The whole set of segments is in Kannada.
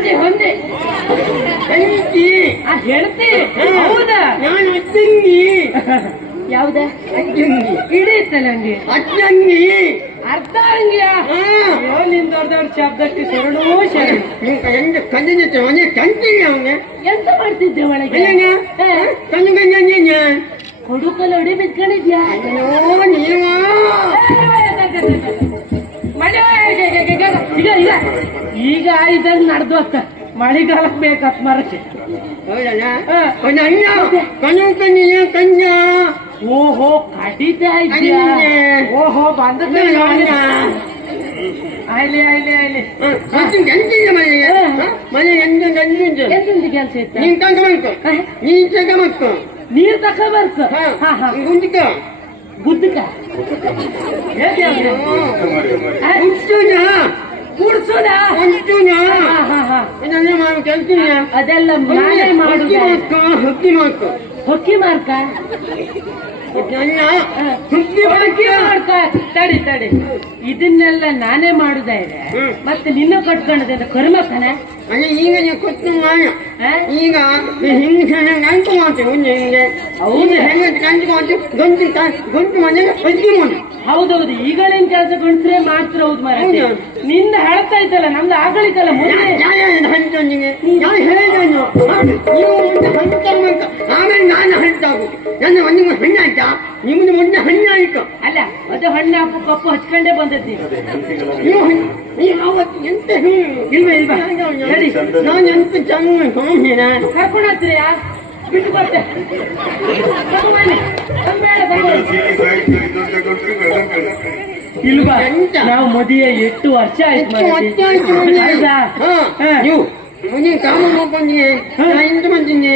ಹೊಂದೆ ಹೊಂದೆ ತಂಗಿ ಆ ಹೇಳ್ತಿ ಹೌದಾ? ನಾನು ಅಜ್ಜಂಗಿ ಯಾವ್ದ? ಅಜ್ಜಂಗಿ ಇಡೀ ತಲಂಗಿ ಅಜ್ಜಂಗಿ ಅರ್ಧ ಅಯ್ಯೋ ನಿನ್ ದೊಡ್ಡ ದೊಡ್ಡ ಶಬ್ದಕ್ಕೆ ಶರಣು ಶರಣ. ಕಂದಿನ ಮನೆ ಕಂತಿಲ್ಲ ಅವನ? ಎಂತ ಮಾಡ್ತಿದ್ದೆ ಒಳಗೆ? ಕಣ್ಣು ಕಣ್ಣ ಕೊಡುಕಲ್ಲ ಹೊಡಿ ಬಿದ್ಕೊಂಡಿದ್ಯಾ? ನೀವ ಈಗ ಈಗ. ಈಗ ಇದಂಗ್ ನಡೆದು ಅತ್ತ. ಮಳೆಗಾಲಕ್ ಬೇಕತ್ ಮರಕ್ಕೆ. ಕನ್ಯಾ ಓಹೋ ಕಡಿತಾ ಇದ್ಯಾ ಓಹೋ ಬಂದ ಆಯ್ಲಿ ಆಯ್ಲಿ ಆಯ್ಲಿ. ಮನೆ ಎಂತ ಗಂಟು ಕೆಲಸ ಇತ್ತ? ನೀನ್ ತಗ ಮಾಡ್ಕೊ ನೀನ್ ತಗ ಮಾಡ್ಕೊ ನೀರ್ ತಕ ಬರ್ತ ಗುಂಡಿಕ ಹೇಗೆ ಅಂದ್ರೆ? ಆ, ಹುಚ್ಚುನ ಕೂಡ್ಸೋದ ಹುಚ್ಚುನ ಇದನ್ನೇ ಮಾಡಿ ಕೆಲ್ಸಿನ ಅದೆಲ್ಲ ನಾನೇ ಮಾಡುದ ಹಕ್ಕಿ ಮಾರ್ಕ. ಹೊಕ್ಕಿ ಮಾರ್ಕ? ತಡಿ ತಡಿ. ಇದನ್ನೆಲ್ಲ ನಾನೇ ಮಾಡುದ ಇದೆ. ಹ್ಮ್. ಮತ್ತೆ ನಿನ್ನ ಕಟ್ಕೊಂಡದ ಕರ್ಮಕ್ಕನ ಅದೇ ಈಗ ನೀವು ಕೊಟ್ಟು ಮಾಡ. ಈಗ ಹಿಂಗೆ ಗಂಟು ಮಾಡ್ತೀವಿ ಮುಂದೆ ಹಿಂಗೆ ಹೌದು. ಹೆಂಗೆ ಗಂಟು ಮಾಡ್ತೀವಿ ಗಂಟು ಗಂಟು ಮನೆಗೆ ಹಕ್ಕಿ ಮಾಡಿ. ಹೌದೌದು ಈಗಳಿನ ಕೆಲಸ ಗಂಟ್ರೆ ಮಾತ್ರ ಹೌದು ಮರ. ನಿಂದ ಹೇಳ್ತಾ ಇದ್ದಲ್ಲ ನಮ್ದು ಆಗಲಿಕ್ಕಲ್ಲ ಮುಂದೆ ನೀವು ಹಂಚ ಆಮೇಲೆ ನಾನು ಹಂಚಾಗು ನನ್ನ ಒಂದು ಹಣ್ಣಾಯ್ತಾ? ನಿಮ್ದು ಮುಂದೆ ಹಣ್ಣಾಯ್ತು. ಅಲ್ಲ ಅದು ಹಣ್ಣು ಹಾಕು ಕಪ್ಪು ಹಚ್ಕೊಂಡೇ ಬಂದದ್ದಿ. ನೀವು ಹಣ್ಣು ನೀವು ಅವತ್ತು ಎಂತ ಹೇಳಿ ಇಲ್ವೇ ಇಲ್ವಾ. ನಡಿ ನಾನು ಎಂತ ಚಂದ ಕರ್ಕೊಂಡು ಹತ್ತಿರ ಬಿಟ್ಟು. ಇಲ್ವಾ? ನಾವು ಮದುವೆ ಎಷ್ಟು ವರ್ಷ ಆಯ್ತು. ನೀವು ಕಾಮ ಮಾಡ್ಕೊಂಡಿ ನಾ ಎಂತ ಬಂದಿನಿ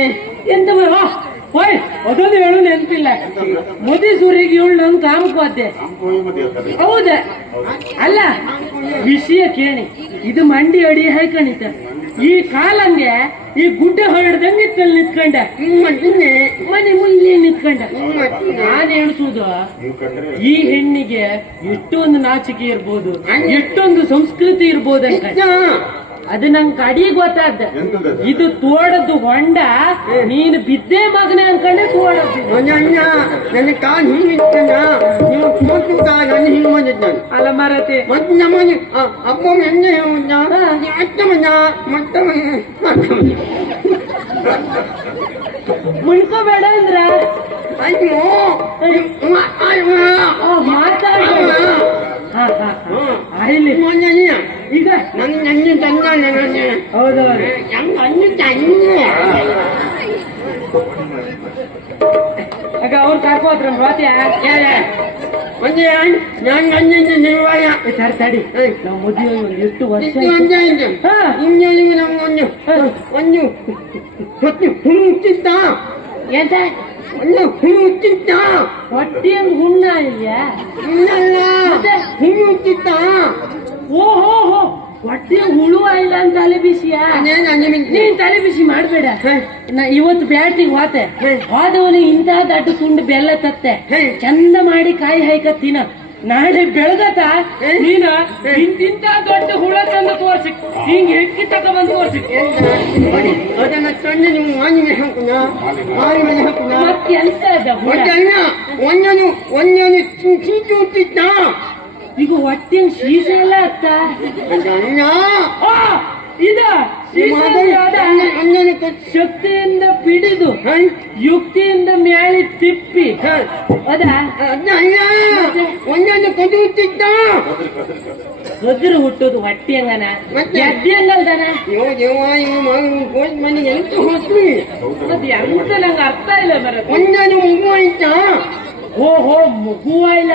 ಎಂತ ಮ- ಓಯ್ ಅದೊಂದು ಹೇಳು ನೆನಪಿಲ್ಲ. ಮೋದಿ ಸೂರಿಗೆ ಇವಳು ನಂಗೆ ಕಾಮಕ್ಕೆ ಹೋದೆ? ಅಲ್ಲ, ವಿಷಯ ಕೇಳಿ. ಇದು ಮಂಡಿ ಅಡಿ ಹಾಯ್ಕಣಿತ ಈ ಕಾಲಂಗೆ ಈ ಗುಡ್ಡ ಹೊರಡ್ದಂಗಿತ್ತಲ್ಲಿ ನಿಂತ್ಕೊಂಡ. ಮನೆ ಮುಂದೆ ನಿಂತ್ಕೊಂಡ. ನಾನು ಎಣಿಸುದು ಈ ಹೆಣ್ಣಿಗೆ ಎಷ್ಟೊಂದು ನಾಚಿಕೆ ಇರ್ಬೋದು, ಎಷ್ಟೊಂದು ಸಂಸ್ಕೃತಿ ಇರ್ಬೋದು ಅಂತ ಅದು ನಂಗೆ ಕಡಿ ಗೊತ್ತಾದ. ಇದು ತೋಡದ್ದು ಹೊಂಡ ನೀನು ಬಿದ್ದೆ ಮಗನೇ ಅನ್ಕೊಂಡೆ ತೋಡದ್ದು ನನ್ನ ಕಾಲು ಹಿಂಗ್ ಬಂದಿದ್ದ ಅಲ್ಲ ಮರತೆ. ಮತ್ತೆ ನಮ್ಮನೆ ಅಪ್ಪ ಎಣ್ಣೆ ಮುಳ್ಕೋಬೇಡ ಅಂದ್ರ? ಅಯ್ಯೋ ಮಾತಾಡ ಹಾ ಹಾ ಹಾ. ಈಗ ನನ್ನ ನನ್ನ ತಂದ ನನ್ನ ಹೌದೌದು. ಹೆಂಗ್ ಅನ್ನ ತಂದೆ? ಆಗ ಅವ್ರು ಕರ್ಕೋತ್ರ ಒಂದೇ ನಾನು ನನ್ನ ನಿರ್ವಾಯ. ತಡಿ ತಡಿ ನಾವು ಮದುವೆ ಒಂದು ಎಷ್ಟು ವರ್ಷ ಆಯ್ತು. ಒಂದೇ ಇದೆ ಹಾ. ಇನ್ನೊಂದು ನಮ್ಗೊಂದು ಒಂದು. ಹೊತ್ತು ಎಂತ? ಒಂದು ಹುಡುಕ್ತಿದ್ದ ಹೊಟ್ಟೆಂಗ್ ಹುಣ್ಣ ಇದೆಯಾ? ಹುಡುಕ್ತಿದ್ದ ಓಹೋ ಹೋ ಹೊಟ್ಟೆ ಹುಳು ಇಲ್ಲ ಅಂತ ತಲೆ ಬಿಸಿಯಾ ನೀನ್ ತಲೆ ಬಿಸಿ ಮಾಡ್ಬೇಡ. ನಾ ಇವತ್ತು ಬ್ಯಾಟಿಗೆ ಹೋತೆ. ಹೋದವನು ಇಂಥ ದೊಡ್ಡ ತುಂಡು ಬೆಲ್ಲ ತತ್ತೆ. ಚಂದ ಮಾಡಿ ಕಾಯಿ ಹಾಯ್ಕ ತಿನ್ನ ನಾಳೆ ಬೆಳಗತ ನೀನ ಇಂತಿಂತ ದೊಡ್ಡ ಹುಳ ತಂದು ತೋರ್ಸಿ. ಹಿಂಗ್ ಹೆಕ್ಕಿ ತಕ ಬಂದು ತೋರ್ಸಿ ಅದನ್ನ ತಂದು ನೀವು ಮಾನಿಗೆ ಹಾಕುನ ಮಾರಿ ಮೇಲೆ ಹಾಕುನ ಮತ್ತೆ ಎಂತ ಅದ ಒಂದನು ಚೀಟು ಹುಟ್ಟಿದ್ದ ಈಗ ಹೊಟ್ಟೆ ಶೀಸ ಎಲ್ಲ ಅತ್ತ? ಇದ ಶಕ್ತಿಯಿಂದ ಪಿಡಿದು ಯುಕ್ತಿಯಿಂದ ಮ್ಯಾಳಿ ತಿಪ್ಪಿ. ಅದ? ಕೊಟ್ಟು ಹುಟ್ಟಿದ್ದ. ಸೊದ್ರು ಹುಟ್ಟೋದು ಹೊಟ್ಟೆ ಹಂಗನ ಮತ್ತೆ? ಎದ್ದಿ ಹಂಗಲ್ದನ ಮನೆಗೆ ಎಂತ ಎಂತ ನಂಗ ಅರ್ಥ ಇಲ್ಲ ಮರ. ಒಂದನು ಮಗು ಆಯ್ತಾ ಓ ಮಗು ಇಲ್ಲ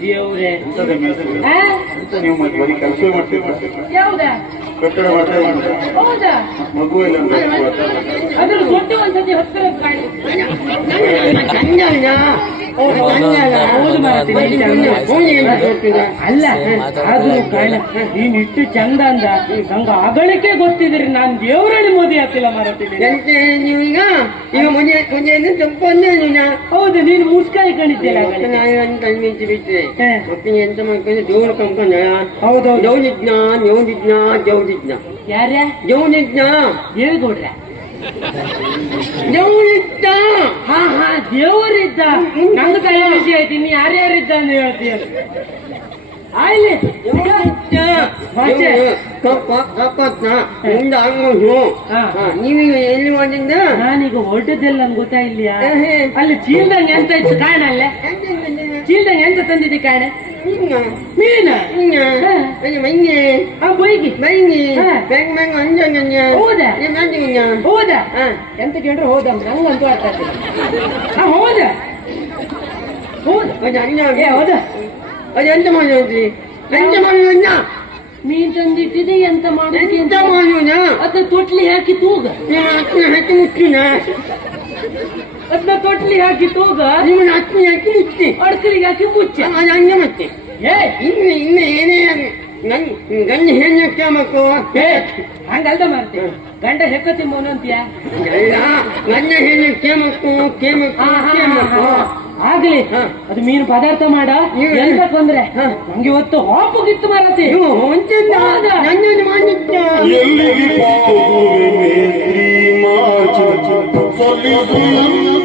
ದೇವ್ರೆ? ನೀವು ಬರೀ ಕೆಲಸ ಮಾಡ್ತೀವಿ ಕಟ್ಟಡ ಮಾಡ್ತಾ ಮಾಡ್ತಾ ಹೌದಾ ಮಗು ಇಲ್ಲ ಅಂದ್ರೆ ದೊಡ್ಡ ಒಂದ್ಸತಿ ಹತ್ತಿರ ಅಲ್ಲ ಹೌದು ಆದ್ರೂ ಕಾರಣ ನೀನ್ ಇಷ್ಟು ಚಂದ. ಅಂದ ನಂಗ ಅಗಳಿಕೆ ಗೊತ್ತಿದ್ರಿ ನಾನ್ ದೇವರಲ್ಲಿ ಮೋದಿ ಆಗ್ತಿಲ್ಲ ಮಾರತಿ ಎಂತ ನೀವೀಗ? ಈಗ ನೀನ? ಹೌದು ನೀನು ಮುಸ್ಕಾಯಿ ಮತ್ತೆ ನಾನು ಬಿಟ್ಟೆ. ಎಂತ ಮಾಡ್ಕೊಂಡು? ದೇವ್ರ ಕಂಪನ. ಯಾರ್ಯ? ದೇವಿಗೌಡ್ರ. ಜೌನಿಜ್ಞ ಹಾ ಹಾ ದೇವರಿದ್ದ. ನನ್ನ ತಲೆ ವಿಷಯ ಐತಿ ನೀ ಯಾರ್ಯಾರಿದ್ದ ಅಂತ ಹೇಳ್ತೀಯ ಆಯ್ಲಿ. ನೀವೀಗ ಎಲ್ಲಿ ಮಾಡಿದ್ದ? ನಾನೀಗ ಹೊರಟದ್ದೆಲ್ಲ ಗೊತ್ತಾ ಇಲ್ಲ ಏಹೇ. ಅಲ್ಲಿ ಚೀಲ್ದಂಗೆ ಎಂತ ಇತ್ತು ಕಾಣ ಅಲ್ಲೇ ಚೀಲ್ದಂಗೆ ಎಂತ ತಂದಿದ್ದಿ ಕಾಣ ಮೀನ ಹಾ. ಮಂಗೆ ಆ ಬೈಗಿ ಮಂಗೆ ಹಾ. ಬ್ಯಾಂಗ್ ಬ್ಯಾಂಗ್ ಅಂಜಂಗ ಹೌದಾ? ಮಂಜಂಗ ಹೌದಾ ಹಾ. ಎಂತ ಕೇಳ್ರೆ ಹೋದ ನಂಗಂತೂ ಅರ್ಥ ಆ ಹೋದ ಹೌದ ಅದು ಅನ್ನ ಏ ಹೌದ ಅದು ಎಂತ ಮಾಡಿದ್ರಿ ಎಂತ ಮಾಡಿದ ಮೀನ್ ತಂದಿಟ್ಟಿದೆ ಎಂತ ಮಾಡೋಕೆ ಎಂತ ಮಾಡೋಣ ಅದನ್ನ ತೊಟ್ಲಿ ಹಾಕಿ ತೂಗ ನಿಮ್ಮ ಹಾಕಿ ಮುಚ್ಚಿನ ಅದನ್ನ ತೊಟ್ಲಿ ಹಾಕಿ ತೋಗ ನಿಮ್ಮ ಅಕ್ಕಿ ಹಾಕಿ ಮುಚ್ಚಿ ಅಡ್ಕಲಿಗೆ ಹಾಕಿ ಮುಚ್ಚಿ. ಅದು ಹಂಗೆ ಮತ್ತೆ ಏ ಇನ್ನು ಇನ್ನು ಏನೇ ನನ್ ಗಂಡ ಹೆಣ್ಣು ಕೇಮಕ್ಕು ಹಂಗಲ್ದ ಮಾಡ್ತೀವಿ ಗಂಡ ಹೆಕ್ಕ ತಿಂಬೋನು ಅಂತೀಯ? ಗಂಡ ಹೆಣ್ಣು ಕೇಮಕ್ಕು ಕೇಮಕ್ಕು ಕೇಮಕ್ಕು. ಆಗ್ಲಿ. ಅದು ಮೀನು ಪದಾರ್ಥ ಮಾಡ. ಬಂದ್ರೆ ಎಂತ ತೊಂದ್ರೆ ಹಾ. ನಂಗೆ ಇವತ್ತು ಹಾಪು ಗಿತ್ತು ಮಾರತಿ ಎಲ್ಲಿಗೆ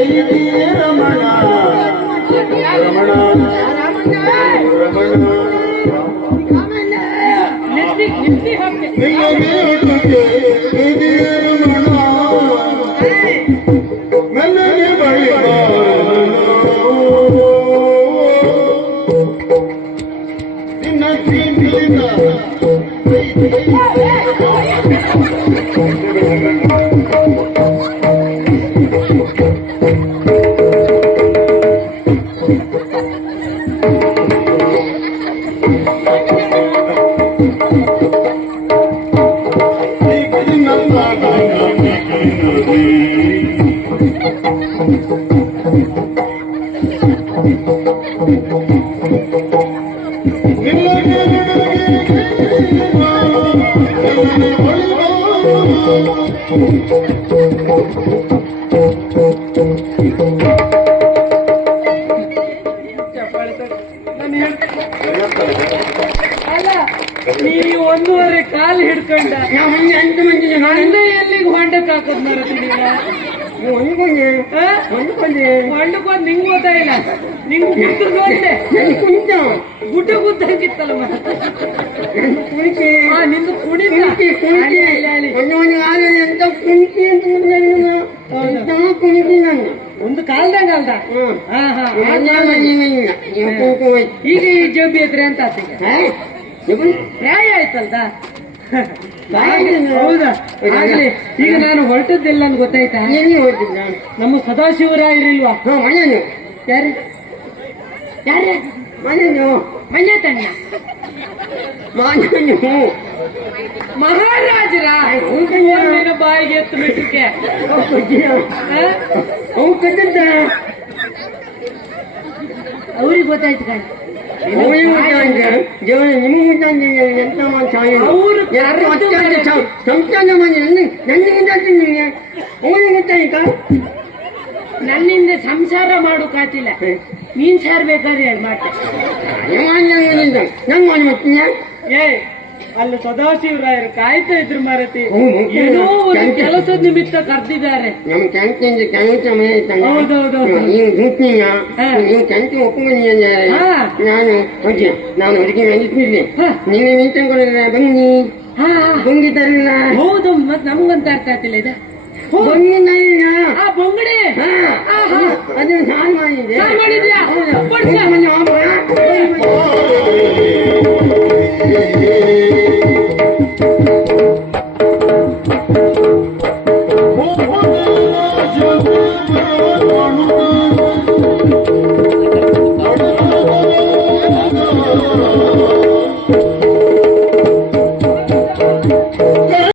ಕೈದಿಯೇ ರಮಣ ರಮಣ ರಮಣ ನಾನು ನೀ ಒಂದೂವರೆ ಕಾಲು ಹಿಡ್ಕೊಂಡ. ಎಲ್ಲಿಗೆ ಹೊಂಡಕ್ ಹಾಕೋದ್ ಮಾರತಿ ನೀನು ಹೊಂದ್ಕೊಂಡೆ ಆ? ಹೊಂದ್ಕೊಂಡೆ ಹೊಂಡಕ್ ಹೋದ್ ನಿಂಗ್ ಗೊತ್ತಾಯಿಲ್ಲ ಗುಡ್ಡ ಗುದ್ದಾಗಿತ್ತಲ್ಲ ನಿಂದು ಕುಣಿಕೆ. ಒಂದು ಒಂದು ಆದ್ರೆ ಅಂತ ಕುಣಿಕೆ ಅಂತ ನಾನು? ಕುಣಿಕೆ ನಾನು? ಒಂದು ಕಾಲದ ಅಲ್ದ? ಈಗ? ಈ ಜೋಬಿ ಇದ್ರೆ ಅಂತ? ಆಯ್ತಲ್ದ? ಹೌದಾ? ಆಗ್ಲಿ. ಈಗ ನಾನು ಹೊರಟದ್ದೆಲ್ಲ ಗೊತ್ತಾಯ್ತಾ? ನಮ್ಮ ಸದಾಶಿವರಾಯರಿಲ್ವಾ? ಯಾರು? ಯಾರು? ಮನೆಯನ್ನು ಮಲ್ಯ ತಣ್ಣ ಮನೆಯನ್ನು ಮಹಾರಾಜರ. ನಿನ್ನ ಬಾಯಿಗೆ ಎತ್ತು ಬಿಟ್ಟಕ್ಕೆ ಅವು ಕದ್ದಿದ್ದ ಅವ್ರಿಗೆ ಗೊತ್ತಾಯ್ತು ಕಣ್ ಗೊತ್ತಾಂಗ ಎಂತ ಅವ್ರು ಕರೆದು ಸಂತಾನ ಮನೆ ನನಗೆ ಗೊತ್ತಾಗ್ತದೆ ನಿಮಗೆ ಅವನಿಗೆ ಗೊತ್ತಾಯ್ತ ನನ್ನಿಂದ ಸಂಸಾರ ಮಾಡು ಕಾತಿಲ್ಲ. ನೀನ್ ಸೇರ್ಬೇಕಾದ್ರೆ ಹೇಳಿ ಮಾಡ್ತೆ ನಂಗೆ ಮಾಡಿ ಮಾಡ್ತೀನಿ ಏ ಅಲ್ಲಿ ಸದಾಶಿವರಾಯರು ಕಾಯ್ತಾ ಇದ್ರು ಮಾರತಿ. ಏನೋ ಒಂದು ಕೆಲಸದ ನಿಮಿತ್ತ ಕರೆದಿದ್ದಾರೆ. ನಮ್ಮ ಕ್ಯಾಂಟೀನ್ ದುಡ್ಡಿನ ಹಾ. ಕ್ಯಾಂಟೀನ್. ನಾನು ನಾನು. ನೀವೇ ಬನ್ನಿ ಹಾ ಹೌದು ಮತ್ ನಮ್ಗಂತ ಅರ್ಥ ಆಗ್ತಿಲ್ಲ ಇದೆ. ಬೊಂಗಡೆ ಅದು ಸಾಲ್ ಮಾಡಿದ್ಯಾ ಸಾಲ್ ಮಾಡಿದ್ಯಾ